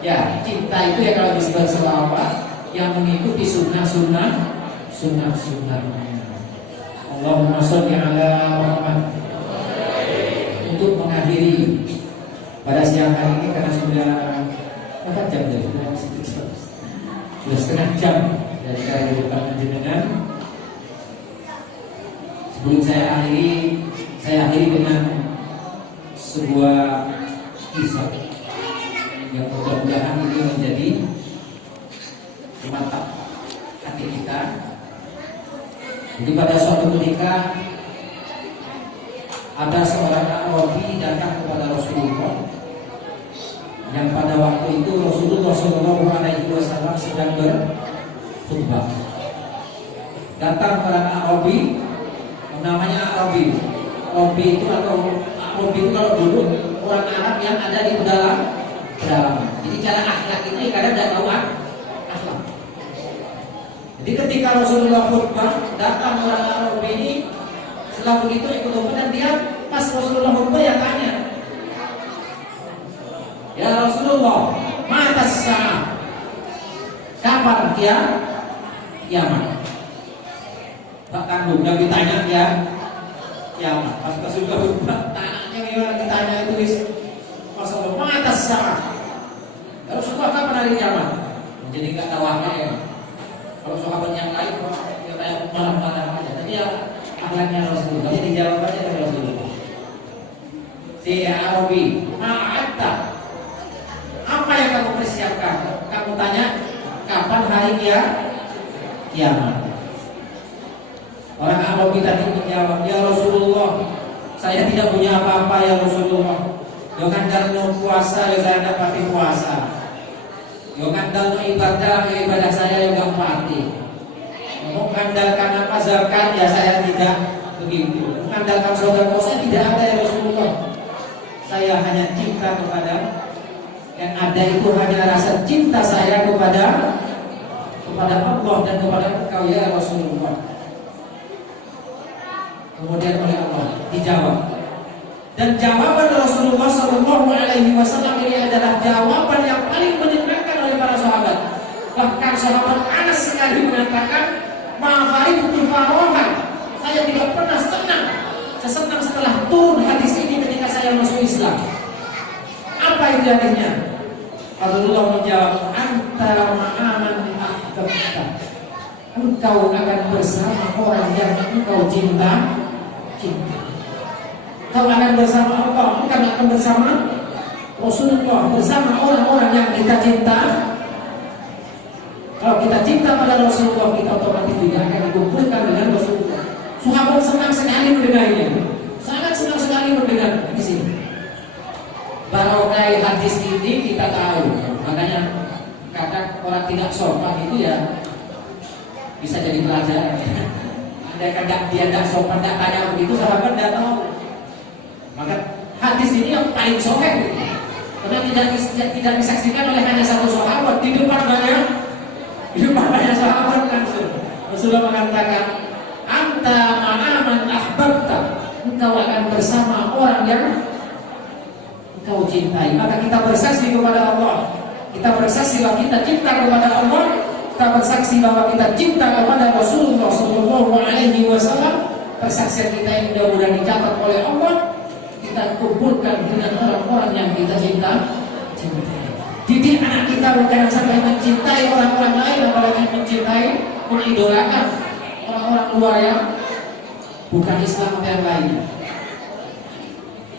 Ya, cinta itu ya kalau disebut selawat yang mengikuti sunnah-sunnah. Allahumma sholli ala Muhammad. Untuk mengakhiri pada siang hari ini, karena sudah berapa jam dari sudah setengah jam dari kehidupan jenengan. Sebelum saya akhiri dengan sebuah kisah yang mudah-mudahan ini menjadi mantap hati kita. Jadi pada suatu ketika ada seorang Arabi datang kepada Rasulullah, yang pada waktu itu Rasulullah Shallallahu Alaihi Wasallam sedang berkhutbah. Datang orang Arabi, namanya Arabi. Arabi itu kalau dulu orang Arab yang ada di pedalaman. Jadi cara akhlak ini kadang tidak tahu akhlak. Jadi ketika Rasulullah khutbah, datang orang Arabi ini, setelah begitu ikut khutbah, dan dia pas Rasulullah khutbah ya tanya, ya Rasulullah, mata sah, kapan kiamat? Bahkan belum ditanya kiamat. Pas Rasulullah tanya gimana, ditanya itu Rasulullah, mata sah, ya Rasulullah, kapan hari kiamat? Jadi nggak tahu apa ya. Kalau sahabat yang lain dia tanya malam-malam aja. Jadi ya akhlaknya Rasulullah. Jadi dijawab aja dari Rasulullah. Si Arabi, ma'atta, apa yang kamu persiapkan? Kamu tanya kapan hari kiamat? Orang Arabi tadi menjawab, ya Rasulullah, saya tidak punya apa-apa ya Rasulullah. Yo ngandalno puasa, yo saya tidak pati puasa. Yo ngandalno ibadah saya yo gak pati. Mau mengandalkan apa zakat ya saya tidak begitu. Mengandalkan sedekah saya tidak ada ya Rasulullah. Saya hanya cinta kepada, yang ada itu hanya rasa cinta saya kepada Allah dan kepada Engkau ya Rasulullah. Kemudian oleh Allah dijawab. Dan jawaban Rasulullah Sallallahu Alaihi Wasallam ini adalah jawaban yang paling menyenangkan oleh para sahabat. Bahkan sahabat Anas sekali mengatakan, ma'ariftu farohan, saya tidak pernah sesenang setelah turun hadis ini ketika saya masuk Islam. Apa itu hadisnya? Rasulullah menjawab, anta ma'aman ahbabta. Engkau akan bersama orang yang engkau cinta. Engkau akan bersama Allah, engkau akan bersama Rasulullah, bersama orang-orang yang kita cinta. Kalau kita cinta pada Rasulullah, kita otomatis juga akan dikumpulkan dengan Rasulullah. Sahabat senang sekali mendengarnya, sangat senang sekali mendengar di sini. Barokah hadis ini kita tahu, makanya kadang orang tidak sopan itu ya bisa jadi pelajaran. Andai kadang dia tidak sopan, tidak tanya begitu, sahabat tidak tahu. Maka hadis ini yang paling sopan, karena tidak disaksikan oleh hanya satu sahabat, di depan banyak sahabat langsung. Rasulullah mengatakan, anta ma'aman ahbabta, engkau akan bersama orang yang engkau cintai. Maka kita bersaksi kepada Allah, kita bersaksi bahwa kita cinta kepada Allah, kita bersaksi bahwa kita cinta kepada Rasulullah Sallallahu Alaihi Wasallam. Persaksian kita yang mudah-mudahan dicatat oleh Allah, kita kumpulkan dengan orang-orang yang kita cintai. Didik anak kita jangan sampai mencintai orang-orang lain, apalagi mencintai, mengidolakan orang-orang luar yang bukan Islam atau yang lainnya.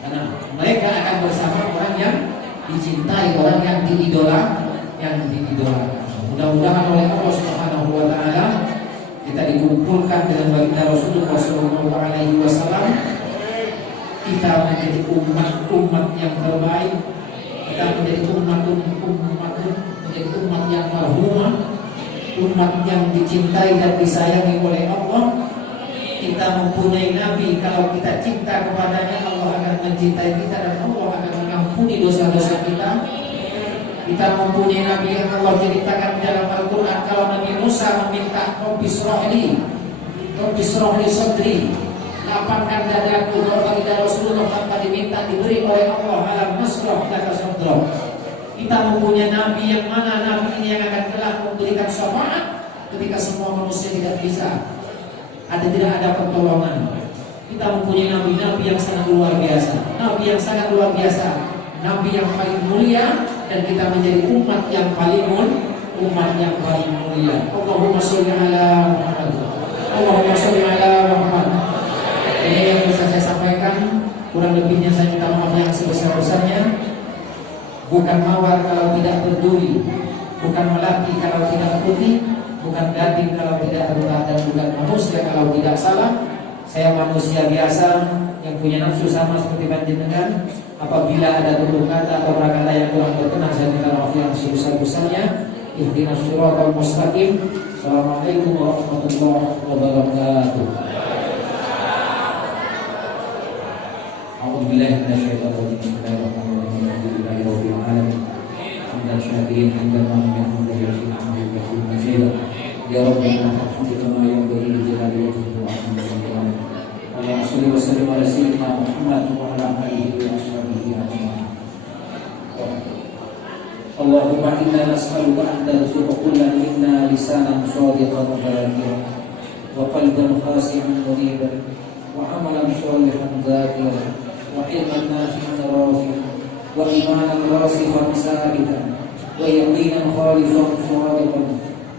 Karena mereka akan bersama orang yang dicintai, orang yang diidolakan. Mudah-mudahan oleh Allah Subhanahu wa taala kita dikumpulkan dengan baginda Rasulullah Sallallahu Alaihi Wasallam. Kita menjadi umat yang terbaik. Kita menjadi umat yang marhumah, umat yang dicintai dan disayangi oleh Allah. Kita mempunyai Nabi, kalau kita cinta kepadanya, Allah akan mencintai kita dan Allah akan mengampuni dosa-dosa kita. Kita mempunyai Nabi yang Allah ceritakan dalam Al-Quran. Kalau Nabi Musa meminta Rabbi shrah li sadri, lapangkan dadaku, kalau baginda Rasulullah tanpa diminta diberi oleh Allah, alam nasrah laka sadrak. Kita mempunyai Nabi yang mana Nabi ini yang akan kelak memberikan syafaat ketika semua manusia tidak bisa, tidak ada pertolongan. Kita mempunyai Nabi yang sangat luar biasa, Nabi yang sangat luar biasa, Nabi yang paling mulia, dan kita menjadi umat yang paling mulia. Allahumma sholli ala Muhammad. Allahumma sholli ala Muhammad. Ini yang bisa saya sampaikan. Kurang lebihnya saya minta maaf yang sebesar-besarnya. Bukan mawar kalau tidak berduri, bukan melati kalau tidak putih, bukan gading kalau tidak berubah, dan bukan manusia kalau tidak salah. Saya manusia biasa yang punya nafsu sama seperti panjenengan. Apabila ada tutur kata atau kata yang kurang berkenan, saya minta maaf yang sebesar-besarnya. Ihdinas shiratal mustaqim. Assalamualaikum warahmatullahi wabarakatuh. A'udzubillahi minasyaitonir rajim. Bismillahirrahmanirrahim. Alhamdulillahirabbil alamin. Hamdan syakirin hamdan mamnun hamdan yasir. Ya Rabbana hamdaka ma yanbaghi li jalali wajhika wa 'azimi sultanik. Allahumma shalli wa sallim ala sayyidina Muhammad wa ala alihi wa ashabihi ajma'in. Allahumma inna nas'aluka an tarzuqa kullan minna lisanan shadiqan dhakiran wa qalban khashi'an muniban wa amalan shalihan dhakiran wa ilman nafi'an rafi'an wa imanan rasikhan sabitan wa yaqinan khalisan shadiqan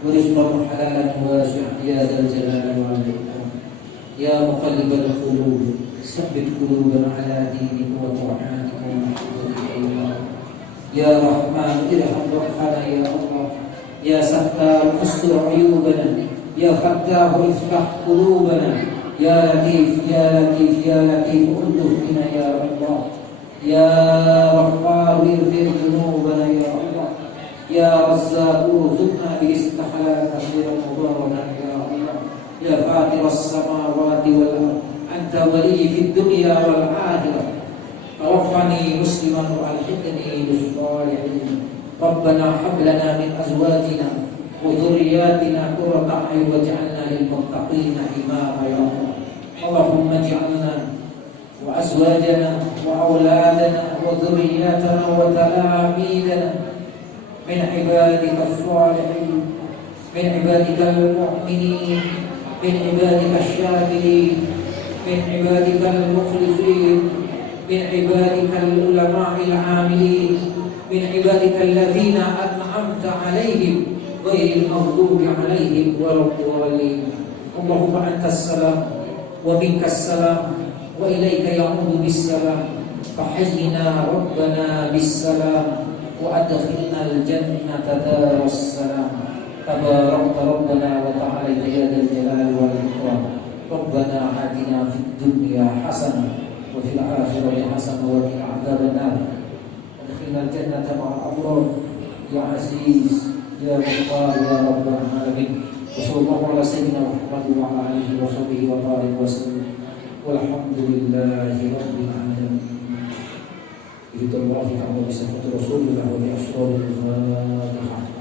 wa rizqan halalan wasi'an ya dzal jalali wal ikram. Ya muqallibal qulub tsabbit qulubana ala dinika wa ta'atika wa mahbubika. Ya Rahman irham rabbana ya Allah. Ya Sattar astur uyubana. Ya Fattah iftah qulubana. Ya Latif ya Latif ya Latif unduh bina ya Allah. Ya Rahman irfir dunubana ya Allah. Ya Razzaq urzuqna bi istihlal khairan mubarakan ya Allah. Ya Fatir as-samawati wal ardh anta wali fid dunya wal akhirah. Tawaffani musliman wa alhiqni bis shalihin. Rabbana hab lana min azwajina wa dhurriyyatina qurrata a'yun waj'alna lil muttaqina imama ya Allah. Allahumma ij'alna wa azwajana wa auladana wa dhurriyyatana wa talamidana min ibadika as-salihin, min ibadika al-mu'minin, min ibadika asy-syakirin, min ibadika al-mukhlisin, من عبادك العلماء العاملين من عبادك الذين أنعمت عليهم غير المغضوب عليهم ولا الضالين. اللهم أنت السلام ومنك السلام وإليك يعود بالسلام، فحينا ربنا بالسلام وأدخلنا الجنة دار السلام. تباركت ربنا وتعالى يا ذا الجلال والإكرام. ربنا آتنا في الدنيا حسنة وفي الآخرة حسنة وقنا عذاب النار. أدخلنا الجنة مع الأبرار يا عزيز يا غفار يا رب العالمين. وصلى الله على سيدنا محمد وعلى آله وصحبه وبارك وسلم والحمد لله رب العالمين. بفضل الله تعالى بصحة رسول الله وبأسرار الفاتحة.